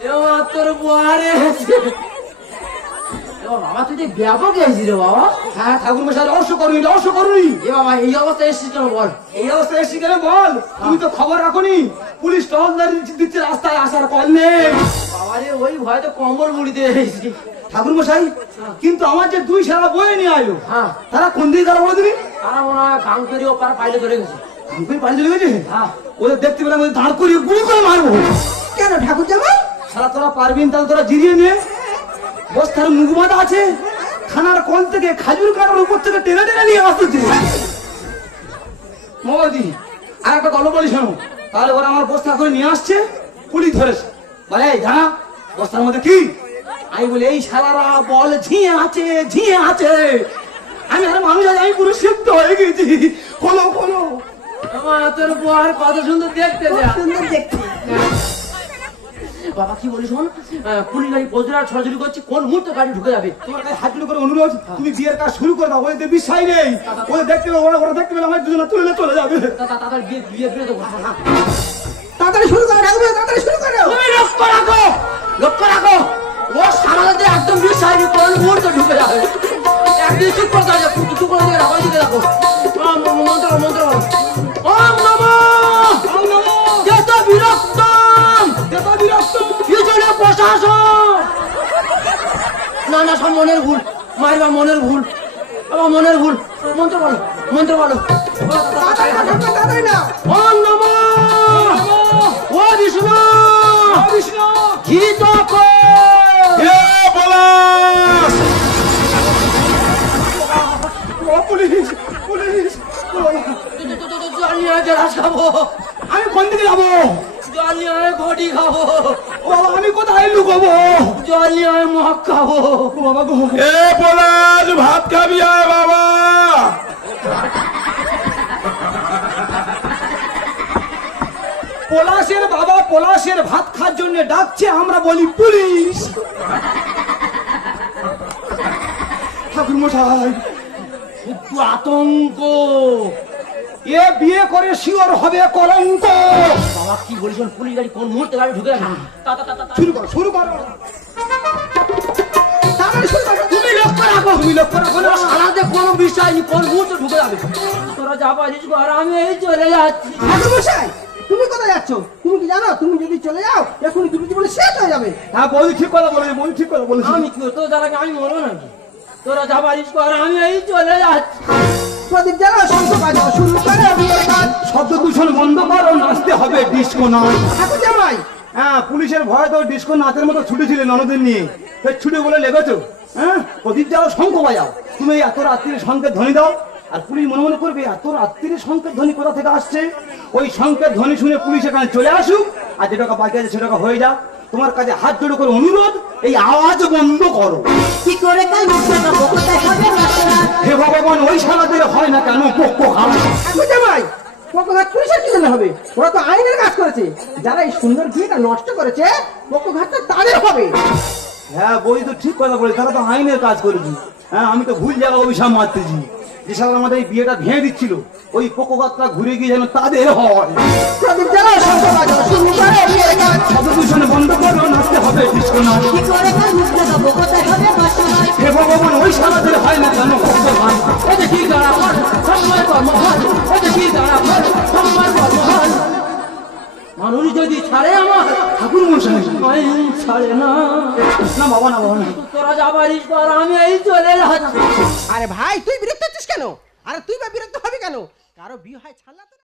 তোর বরে বাবা তুই ব্যাপক এসেছি রে বাবা। হ্যাঁ ঠাকুর মশাই রহস্য করুনি, রহস্য করুনি। এ বাবা এই অবস্থায় এসেছিস কেন বল? এই অবস্থায় এসে গেলে বল, তুমি তো খবর রাখোনি। পুলিশ টহলদারি দিচ্ছে, রাস্তায় আসার কল নেই। বাবা রে ওই ভয় তো কম্বল মুড়ি দিয়ে এসেছি। ঠাকুর মশাই কিন্তু আমার যে দুই শালা বয়ে নিয়ে আইলো, হ্যাঁ তারা কোন দিকে গেল বলো তুমি? তারা মনে হয় গান করে ওপার পাইলে চলে গেছে। আমাকে বাড়ি চলে গেছে। হ্যাঁ ওদের দেখতে পেলাম, ওদের দাঁড় করিয়ে গুলি করে মারবো। কেন ঠাকুর জামাই? সারা তোরা পারবিন, তাহলে তোরা জিরিয়ে নে। বস্তার মুখ বাঁধা আছে, থানার কল থেকে খাজুর কাটার উপর থেকে টেনে টেনে নিয়ে আসতেছে। মোদি আর একটা গল্প বলি শোনো। তাহলে ওরা আমার বস্তা করে নিয়ে আসছে, পুলিশ ধরেছে। বলে এই জানা বস্তার মধ্যে কি? আমি বলি এই শালারা বল ঝিঁয়ে আছে, ঝিঁয়ে আছে। আমি আর মানুষ আজ আমি পুরো সিদ্ধ হয়ে গেছি। খোলো খোলো। আমার তোর বর কত সুন্দর দেখতে যা। সুন্দর দেখতে। বাবা কি বলিস শোন, পুলিশ গাড়ি বজরা ছড়াছড়ি করছে, কোন মুহূর্তে গাড়ি ঢুকে যাবে। তোমার কাছে হাত জোড় করে অনুরোধ, তুমি বিয়ের কাজ শুরু করে দাও। ওদের বিশ্বাস নেই, ওদের দেখতে পেলে ওরা দেখতে পেলে আমার দুজনে তুলে চলে যাবে। তাড়াতাড়ি বিয়ে বিয়ে তো করবো না। তাড়াতাড়ি শুরু করো ঠাকুর, তাড়াতাড়ি শুরু করো। তুমি লক্ষ্য রাখো, লক্ষ্য রাখো। ও সারাতে একদম বিশ্বাস নেই, কোন মুহূর্তে ঢুকে যাবে। একদিন চুপ করতে হবে, চুপ করে দিকে রাখো, দিকে রাখো। মন্ত্র মন্ত্র বলো। ওম নমঃ, ওম নমঃ। যত বিরক্তম, যত বিরক্ত। পিছনে প্রশাসন। না না সব মনের ভুল, মারবা মনের ভুল, আমার মনের ভুল। মন্ত্র বলো, মন্ত্র বলো। তাড়াতাড়ি না। ওম নমঃ, ও বিষ্ণু, ও বিষ্ণু, গীত ও পুলিশ, পুলিশ। গ্লাস খাবো, আমি কোন দিকে যাবো? জল নিয়ে আয় ঘটি খাবো, ও বাবা আমি কোথায় লুকাবো? জল নিয়ে আয় মগ খাবো। ও বাবা গো, এ পলাশ ভাত খাবি আয় বাবা। পলাশের বাবা পলাশের ভাত খাওয়ার জন্য ডাকছে, আমরা বলি পুলিশ। ঠাকুর মশাই শুধু আতঙ্ক। এ বিয়ে করে শিওর হবে কলঙ্ক। বাবা কি বলিস, পুলিশ গাড়ি কোন মুহূর্তে গাড়ি ঢুকে যাবে। শুরু করো, শুরু করো। তাড়াতাড়ি শুরু করো। তুমি লক্ষ্য রাখো, তুমি লক্ষ্য রাখো না। সারাতে কোনো বিষয় নেই, কোন মুহূর্তে ঢুকে যাবে। তোরা যা পারিস কর, আমি এই চলে যাচ্ছি। ঠাকুর মশাই তুমি কোথায় যাচ্ছ? তুমি কি জানো তুমি যদি চলে যাও এখনই তুমি জীবনে শেষ হয়ে যাবে। হ্যাঁ বৌদি ঠিক কথা বলেছে, বৌদি ঠিক কথা বলেছে। আমি কি তো যারা আমি মরবো নাকি? তোরা যা পারিস কর, আমি এই চলে যাচ্ছি। প্রদীপ জ্বালাও, শঙ্খ বাজাও, শুরু করে বিয়ের কাজ। শব্দ দূষণ বন্ধ করো, নাচতে হবে ডিস্কো নাচ। ঠাকুর জামাই হ্যাঁ পুলিশের ভয় তো ডিস্কো নাচের মতো ছুটেছিলে ননদের নিয়ে, ফের ছুটে বলে লেগেছো। হ্যাঁ প্রদীপ যাও, শঙ্খ বাজাও। তুমি এত রাত্রির শঙ্কের ধ্বনি দাও, আর পুলিশ মনে মনে করবে এত রাত্রির শঙ্কের ধ্বনি কোথা থেকে আসছে। ওই শঙ্কের ধ্বনি শুনে পুলিশ এখানে চলে আসুক, আর যে টাকা বাকি আছে সেটাকা হয়ে যাক। তোমার কাছে হাত জোড়ো করে অনুরোধ, এই আওয়াজ বন্ধ করো। কি করে কাল মুখে না কোথায় হবে মাসরা। হে ভগবান ওই শালাদের হয় না কেন পক্ষ খারাপ। ঠাকুর জামাই পক্ষঘাত পুলিশের কি জন্য হবে? ওরা তো আইনের কাজ করেছে। যারা এই সুন্দর বিয়েটা নষ্ট করেছে পক্ষঘাতটা তাদের হবে। হ্যাঁ বই তো ঠিক কথা বলে, তারা তো আইনের কাজ করেছি। হ্যাঁ আমি তো ভুল জায়গা অভিশাপ মারতেছি। যে সাল আমাদের এই বিয়েটা ভেঙে দিচ্ছিল, ওই পক্ষপাতটা ঘুরে গিয়ে যেন তাদের হয়। প্রদীপ জ্বালাও, শঙ্খ বাজাও, শুরু করে বিয়ের কাজ। শব্দ দূষণ বন্ধ করো, নাচতে হবে ডিস্কো নাচ। কি করে কাল মুখে না কোথায় হবে মাসরা। হে ভগবান ওই শালাদের হয় না কেন পক্ষ খারাপ। ও যে কি দাঁড়া কর, সময় কর্মহল। ও যে কি দাঁড়া কর, সময় কর্মহল। মানুষ যদি ছাড়ে আমার, ঠাকুর মশাই আইন ছাড়ে না। না বাবা, না বাবা না। তোরা যা পারিস কর, আমি এই চলে যাচ্ছি। আরে ভাই তুই বিরক্ত হচ্ছিস কেন? আরে তুই বা বিরক্ত হবি কেন? কারো বিয়ে হয় ছাড়লা তো।